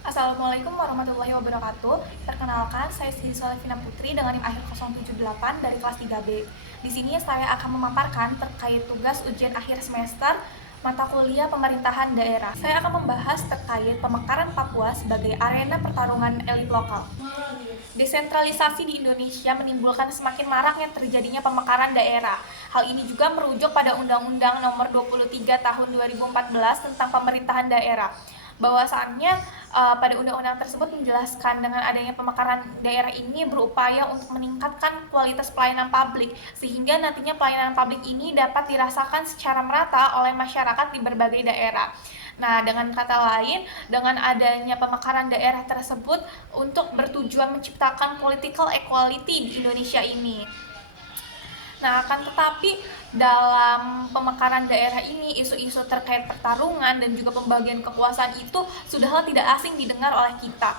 Assalamualaikum warahmatullahi wabarakatuh. Perkenalkan, saya siswa Levina Putri dengan NIM akhir 078 dari kelas 3B. Di sini saya akan memaparkan terkait tugas ujian akhir semester mata kuliah pemerintahan daerah. Saya akan membahas terkait pemekaran Papua sebagai arena pertarungan elit lokal. Desentralisasi di Indonesia menimbulkan semakin maraknya terjadinya pemekaran daerah. Hal ini juga merujuk pada Undang-Undang Nomor 23 Tahun 2014 tentang pemerintahan daerah. Bahwasannya pada undang-undang tersebut menjelaskan dengan adanya pemekaran daerah ini berupaya untuk meningkatkan kualitas pelayanan publik sehingga nantinya pelayanan publik ini dapat dirasakan secara merata oleh masyarakat di berbagai daerah. Nah, dengan kata lain, dengan adanya pemekaran daerah tersebut untuk bertujuan menciptakan political equality di Indonesia ini. Nah, akan tetapi dalam pemekaran daerah ini, isu-isu terkait pertarungan dan juga pembagian kekuasaan itu sudahlah tidak asing didengar oleh kita.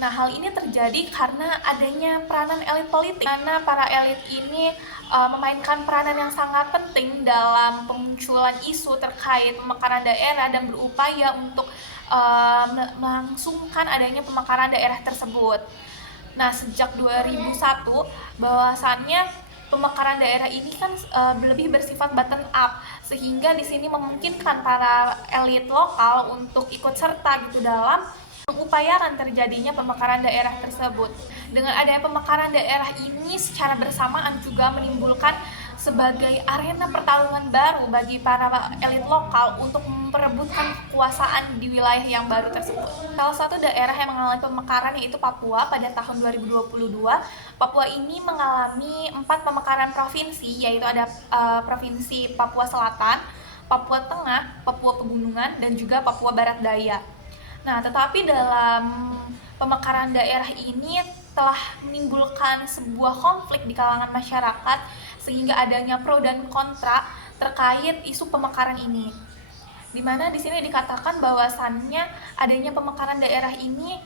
Nah, hal ini terjadi karena adanya peranan elit politik, karena para elit ini memainkan peranan yang sangat penting dalam pemunculan isu terkait pemekaran daerah dan berupaya untuk melangsungkan adanya pemekaran daerah tersebut. Nah, sejak 2001 bahwasannya pemekaran daerah ini kan lebih bersifat bottom up, sehingga di sini memungkinkan para elit lokal untuk ikut serta gitu dalam mengupayakan terjadinya pemekaran daerah tersebut. Dengan adanya pemekaran daerah ini secara bersamaan juga menimbulkan sebagai arena pertarungan baru bagi para elit lokal untuk memperebutkan kekuasaan di wilayah yang baru tersebut. Salah satu daerah yang mengalami pemekaran yaitu Papua pada tahun 2022. Papua ini mengalami 4 pemekaran provinsi, yaitu ada Provinsi Papua Selatan, Papua Tengah, Papua Pegunungan, dan juga Papua Barat Daya. Nah, tetapi dalam pemekaran daerah ini telah menimbulkan sebuah konflik di kalangan masyarakat sehingga adanya pro dan kontra terkait isu pemekaran ini. Di mana di sini dikatakan bahwasannya adanya pemekaran daerah ini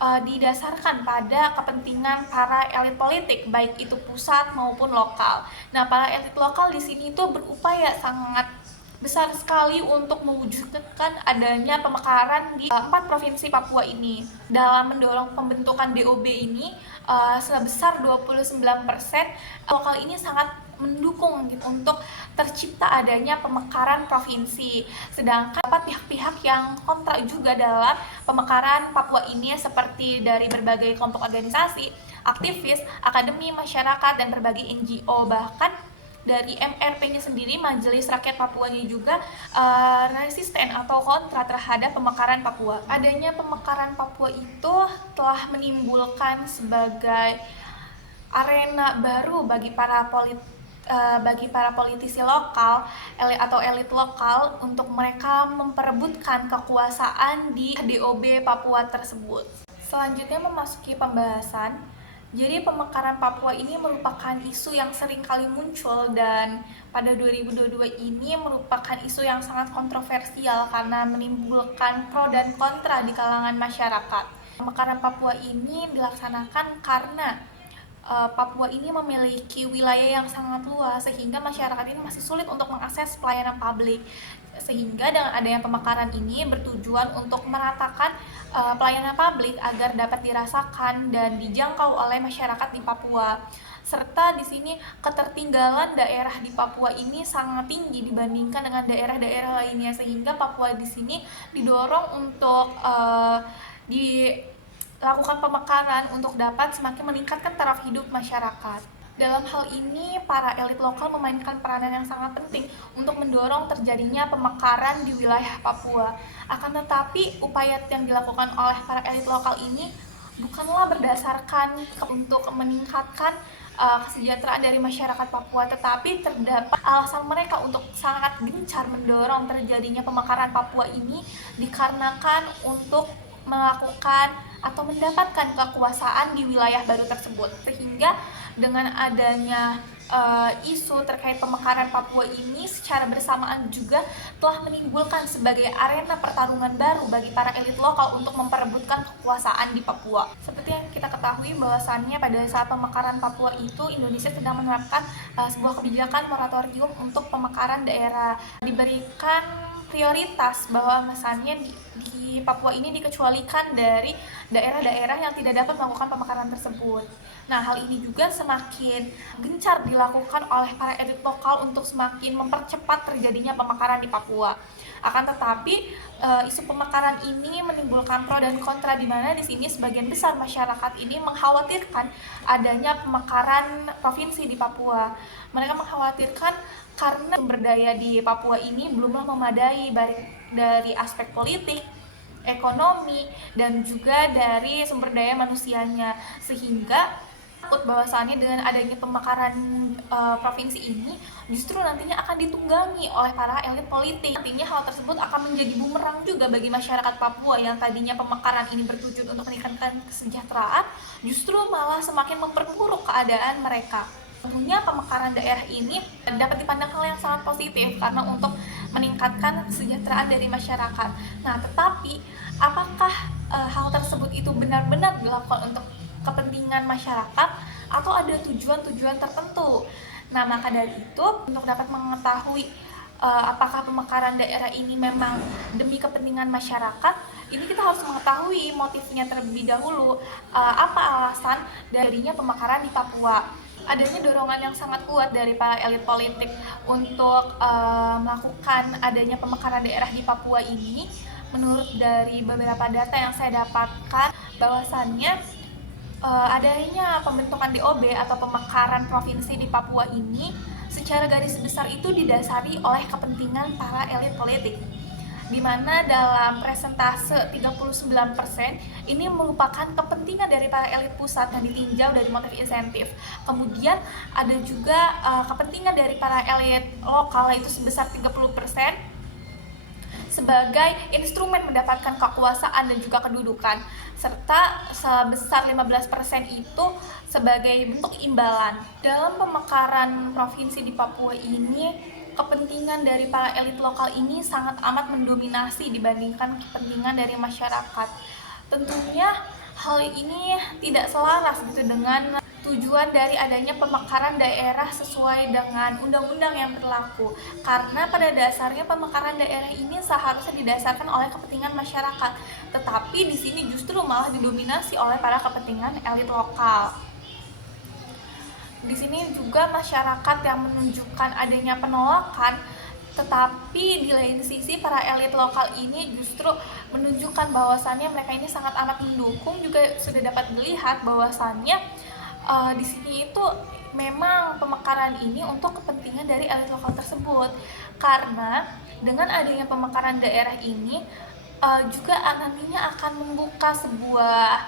didasarkan pada kepentingan para elit politik, baik itu pusat maupun lokal. Nah, para elit lokal di sini itu berupaya sangat besar sekali untuk mewujudkan adanya pemekaran di 4 provinsi Papua ini. Dalam mendorong pembentukan DOB ini sebesar 29%, lokal ini sangat mendukung gitu, untuk tercipta adanya pemekaran provinsi. Sedangkan dapat pihak-pihak yang kontra juga dalam pemekaran Papua ini seperti dari berbagai kelompok organisasi, aktivis, akademi, masyarakat, dan berbagai NGO. Bahkan dari MRP-nya sendiri, Majelis Rakyat Papua-nya juga resisten atau kontra terhadap pemekaran Papua. Adanya pemekaran Papua itu telah menimbulkan sebagai arena baru bagi para politisi lokal atau elit lokal untuk mereka memperebutkan kekuasaan di DOB Papua tersebut. Selanjutnya memasuki pembahasan. Jadi pemekaran Papua ini merupakan isu yang sering kali muncul dan pada 2022 ini merupakan isu yang sangat kontroversial karena menimbulkan pro dan kontra di kalangan masyarakat. Pemekaran Papua ini dilaksanakan karena Papua ini memiliki wilayah yang sangat luas sehingga masyarakat ini masih sulit untuk mengakses pelayanan publik. Sehingga dengan adanya pemekaran ini bertujuan untuk meratakan pelayanan publik agar dapat dirasakan dan dijangkau oleh masyarakat di Papua. Serta di sini ketertinggalan daerah di Papua ini sangat tinggi dibandingkan dengan daerah-daerah lainnya, sehingga Papua di sini didorong untuk dilakukan pemekaran untuk dapat semakin meningkatkan taraf hidup masyarakat. Dalam hal ini, para elit lokal memainkan peranan yang sangat penting untuk mendorong terjadinya pemekaran di wilayah Papua. Akan tetapi, upaya yang dilakukan oleh para elit lokal ini bukanlah berdasarkan untuk meningkatkan kesejahteraan dari masyarakat Papua, tetapi terdapat alasan mereka untuk sangat gencar mendorong terjadinya pemekaran Papua ini dikarenakan untuk melakukan atau mendapatkan kekuasaan di wilayah baru tersebut. Sehingga dengan adanya isu terkait pemekaran Papua ini secara bersamaan juga telah menimbulkan sebagai arena pertarungan baru bagi para elit lokal untuk memperebutkan kekuasaan di Papua. Seperti yang kita ketahui bahwasannya pada saat pemekaran Papua itu Indonesia sedang menerapkan sebuah kebijakan moratorium untuk pemekaran daerah. Diberikan prioritas bahwa misalnya di Papua ini dikecualikan dari daerah-daerah yang tidak dapat melakukan pemekaran tersebut. Nah, hal ini juga semakin gencar dilakukan oleh para elit lokal untuk semakin mempercepat terjadinya pemekaran di Papua. Akan tetapi, isu pemekaran ini menimbulkan pro dan kontra, di mana di sini sebagian besar masyarakat ini mengkhawatirkan adanya pemekaran provinsi di Papua. Mereka mengkhawatirkan karena sumber daya di Papua ini belumlah memadai, baik dari aspek politik, ekonomi, dan juga dari sumber daya manusianya, sehingga takut bahwasannya dengan adanya pemekaran provinsi ini justru nantinya akan ditunggangi oleh para elit politik. Nantinya hal tersebut akan menjadi bumerang juga bagi masyarakat Papua yang tadinya pemekaran ini bertujuan untuk meningkatkan kesejahteraan, justru malah semakin memperburuk keadaan mereka. Tentunya pemekaran daerah ini dapat dipandang hal yang sangat positif karena untuk meningkatkan kesejahteraan dari masyarakat. Nah, tetapi apakah hal tersebut itu benar-benar dilakukan untuk kepentingan masyarakat atau ada tujuan-tujuan tertentu? Nah, maka dari itu, untuk dapat mengetahui apakah pemekaran daerah ini memang demi kepentingan masyarakat, ini kita harus mengetahui motifnya terlebih dahulu. Apa alasan darinya pemekaran di Papua? Adanya dorongan yang sangat kuat dari para elit politik untuk melakukan adanya pemekaran daerah di Papua ini. Menurut dari beberapa data yang saya dapatkan, bahwasannya adanya pembentukan DOB atau pemekaran provinsi di Papua ini secara garis besar itu didasari oleh kepentingan para elit politik, di mana dalam presentase 39% ini merupakan kepentingan dari para elit pusat yang ditinjau dari motif insentif. Kemudian ada juga kepentingan dari para elit lokal, yaitu sebesar 30% sebagai instrumen mendapatkan kekuasaan dan juga kedudukan, serta sebesar 15% itu sebagai bentuk imbalan. Dalam pemekaran provinsi di Papua ini, kepentingan dari para elit lokal ini sangat amat mendominasi dibandingkan kepentingan dari masyarakat. Tentunya hal ini tidak selaras gitu dengan tujuan dari adanya pemekaran daerah sesuai dengan undang-undang yang berlaku, karena pada dasarnya pemekaran daerah ini seharusnya didasarkan oleh kepentingan masyarakat, tetapi di sini justru malah didominasi oleh para kepentingan elit lokal. Di sini juga masyarakat yang menunjukkan adanya penolakan, tetapi di lain sisi para elit lokal ini justru menunjukkan bahwasannya mereka ini sangat amat mendukung. Juga sudah dapat dilihat bahwasannya di sini itu memang pemekaran ini untuk kepentingan dari elit lokal tersebut, karena dengan adanya pemekaran daerah ini juga nantinya akan membuka sebuah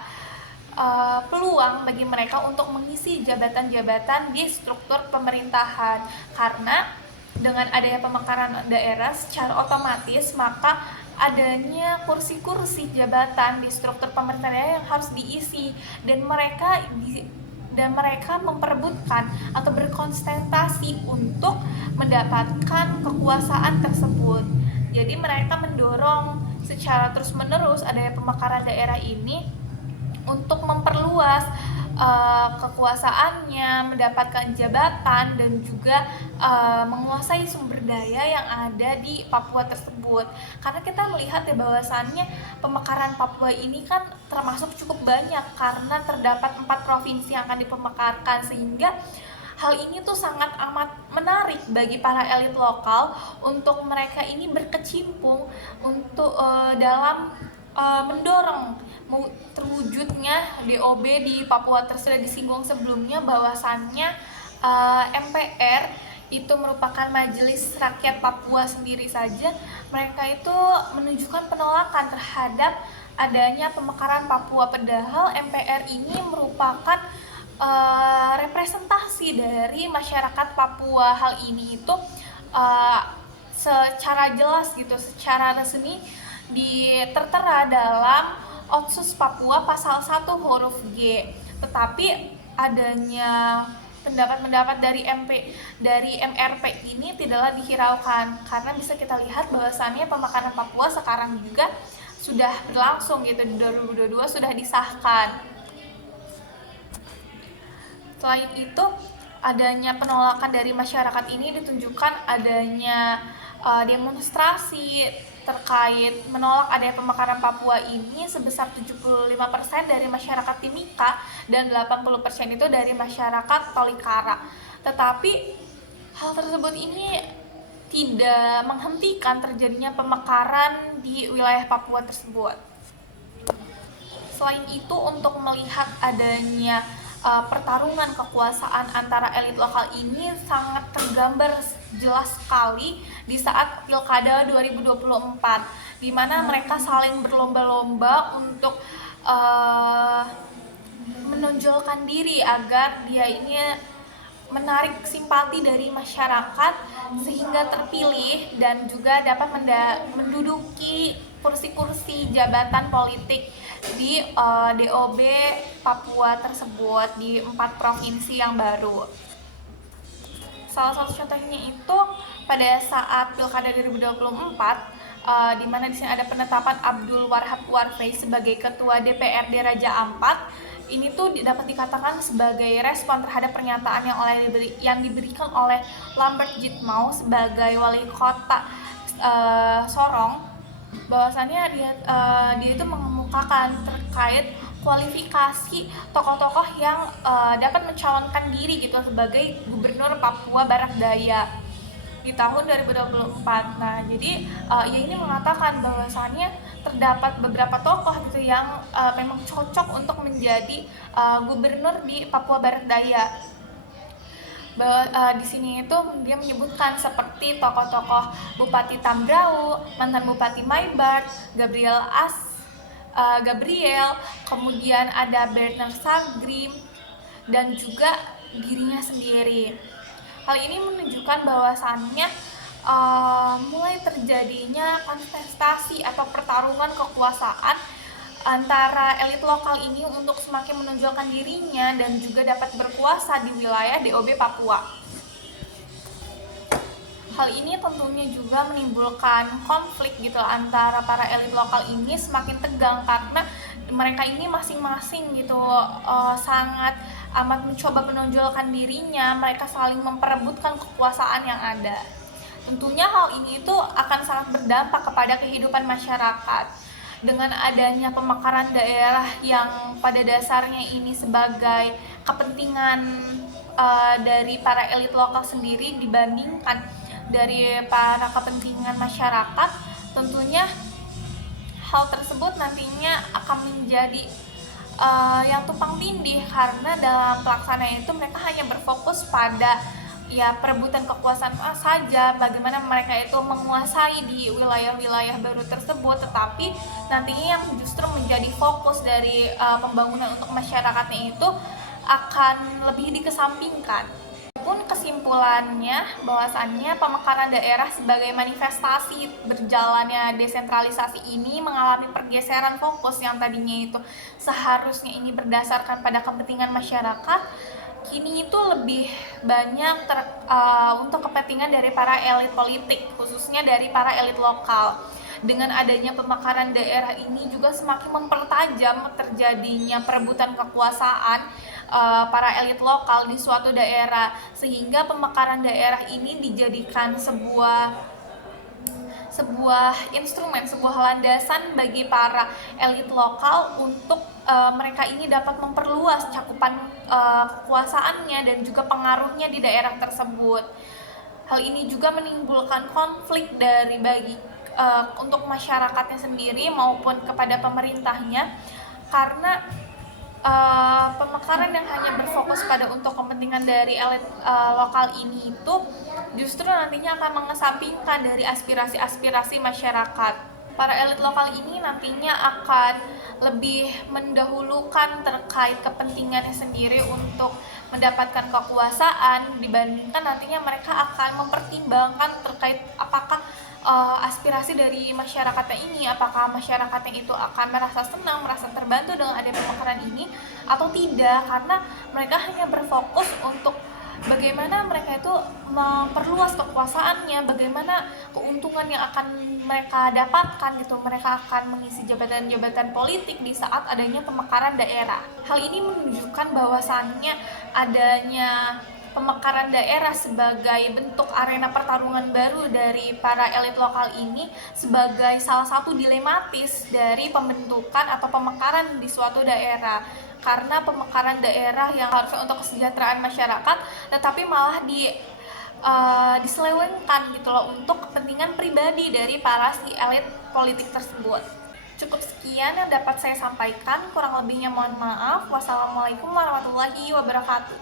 peluang bagi mereka untuk mengisi jabatan-jabatan di struktur pemerintahan, karena dengan adanya pemekaran daerah secara otomatis maka adanya kursi-kursi jabatan di struktur pemerintahan yang harus diisi, dan mereka memperebutkan atau berkonsentrasi untuk mendapatkan kekuasaan tersebut. Jadi mereka mendorong secara terus-menerus adanya pemekaran daerah ini untuk memperluas kekuasaannya, mendapatkan jabatan, dan juga menguasai sumber daya yang ada di Papua tersebut. Karena kita melihat ya bahwasannya pemekaran Papua ini kan termasuk cukup banyak, karena terdapat 4 provinsi yang akan dipemekarkan, sehingga hal ini tuh sangat amat menarik bagi para elit lokal untuk mereka ini berkecimpung untuk dalam mendorong terwujudnya DOB di Papua. Sudah disinggung sebelumnya bahwasannya MPR itu merupakan Majelis Rakyat Papua sendiri saja, mereka itu menunjukkan penolakan terhadap adanya pemekaran Papua, padahal MPR ini merupakan representasi dari masyarakat Papua. Hal ini itu secara jelas gitu, secara resmi tertera dalam Otsus Papua pasal 1 huruf G. Tetapi adanya pendapat-pendapat dari MRP ini tidaklah dihiraukan, karena bisa kita lihat bahwasannya pemekaran Papua sekarang juga sudah berlangsung gitu, di 2022 sudah disahkan. Selain itu, adanya penolakan dari masyarakat ini ditunjukkan adanya demonstrasi terkait menolak adanya pemekaran Papua ini sebesar 75% dari masyarakat Timika dan 80% itu dari masyarakat Tolikara. Tetapi hal tersebut ini tidak menghentikan terjadinya pemekaran di wilayah Papua tersebut. Selain itu, untuk melihat adanya pertarungan kekuasaan antara elit lokal ini sangat tergambar jelas sekali di saat Pilkada 2024, di mana mereka saling berlomba-lomba untuk menonjolkan diri agar dia ini menarik simpati dari masyarakat sehingga terpilih dan juga dapat menduduki kursi-kursi jabatan politik di DOB Papua tersebut di 4 provinsi yang baru. Salah satu contohnya itu pada saat Pilkada 2024, di mana di sini ada penetapan Abdul Warhab Warfai sebagai Ketua DPRD Raja Ampat. Ini tuh dapat dikatakan sebagai respon terhadap pernyataan yang diberikan oleh Lambert Jitmau sebagai wali kota Sorong, bahwasannya dia itu mengemukakan terkait kualifikasi tokoh-tokoh yang dapat mencalonkan diri gitu sebagai gubernur Papua Barat Daya di tahun 2024. Nah, jadi ia ini mengatakan bahwasannya terdapat beberapa tokoh gitu yang memang cocok untuk menjadi gubernur di Papua Barat Daya. Bahwa di sini itu dia menyebutkan seperti tokoh-tokoh Bupati Tambrau, mantan Bupati Maibart, Gabriel, kemudian ada Bernard Sagrim dan juga dirinya sendiri. Hal ini menunjukkan bahwasannya mulai terjadinya kontestasi atau pertarungan kekuasaan antara elit lokal ini untuk semakin menonjolkan dirinya dan juga dapat berkuasa di wilayah DOB Papua. Hal ini tentunya juga menimbulkan konflik gitu antara para elit lokal ini semakin tegang karena mereka ini masing-masing gitu sangat amat mencoba menonjolkan dirinya, mereka saling memperebutkan kekuasaan yang ada. Tentunya hal ini itu akan sangat berdampak kepada kehidupan masyarakat. Dengan adanya pemekaran daerah yang pada dasarnya ini sebagai kepentingan dari para elit lokal sendiri dibandingkan dari para kepentingan masyarakat, tentunya hal tersebut nantinya akan menjadi yang tumpang tindih karena dalam pelaksanaan itu mereka hanya berfokus pada perebutan kekuasaan saja, bagaimana mereka itu menguasai di wilayah-wilayah baru tersebut, tetapi nantinya yang justru menjadi fokus dari pembangunan untuk masyarakatnya itu akan lebih dikesampingkan. Pun kesimpulannya bahwasannya pemekaran daerah sebagai manifestasi berjalannya desentralisasi ini mengalami pergeseran fokus yang tadinya itu seharusnya ini berdasarkan pada kepentingan masyarakat, kini itu lebih banyak untuk kepentingan dari para elit politik, khususnya dari para elit lokal. Dengan adanya pemekaran daerah ini juga semakin mempertajam terjadinya perebutan kekuasaan para elit lokal di suatu daerah, sehingga pemekaran daerah ini dijadikan sebuah instrumen, sebuah landasan bagi para elit lokal untuk mereka ini dapat memperluas cakupan kekuasaannya dan juga pengaruhnya di daerah tersebut. Hal ini juga menimbulkan konflik dari untuk masyarakatnya sendiri maupun kepada pemerintahnya, karena pemekaran yang hanya berfokus pada untuk kepentingan dari elit lokal ini itu justru nantinya akan mengesampingkan dari aspirasi-aspirasi masyarakat. Para elit lokal ini nantinya akan lebih mendahulukan terkait kepentingannya sendiri untuk mendapatkan kekuasaan dibandingkan nantinya mereka akan mempertimbangkan terkait apakah aspirasi dari masyarakatnya ini, apakah masyarakatnya itu akan merasa senang, merasa terbantu dengan adanya pemekaran ini atau tidak, karena mereka hanya berfokus untuk bagaimana mereka itu memperluas kekuasaannya, bagaimana keuntungan yang akan mereka dapatkan gitu, mereka akan mengisi jabatan-jabatan politik di saat adanya pemekaran daerah. Hal ini menunjukkan bahwasannya adanya pemekaran daerah sebagai bentuk arena pertarungan baru dari para elit lokal ini sebagai salah satu dilematis dari pembentukan atau pemekaran di suatu daerah. Karena pemekaran daerah yang harusnya untuk kesejahteraan masyarakat tetapi malah diselewengkan gitu loh untuk kepentingan pribadi dari para si elit politik tersebut. Cukup sekian yang dapat saya sampaikan, kurang lebihnya mohon maaf. Wassalamualaikum warahmatullahi wabarakatuh.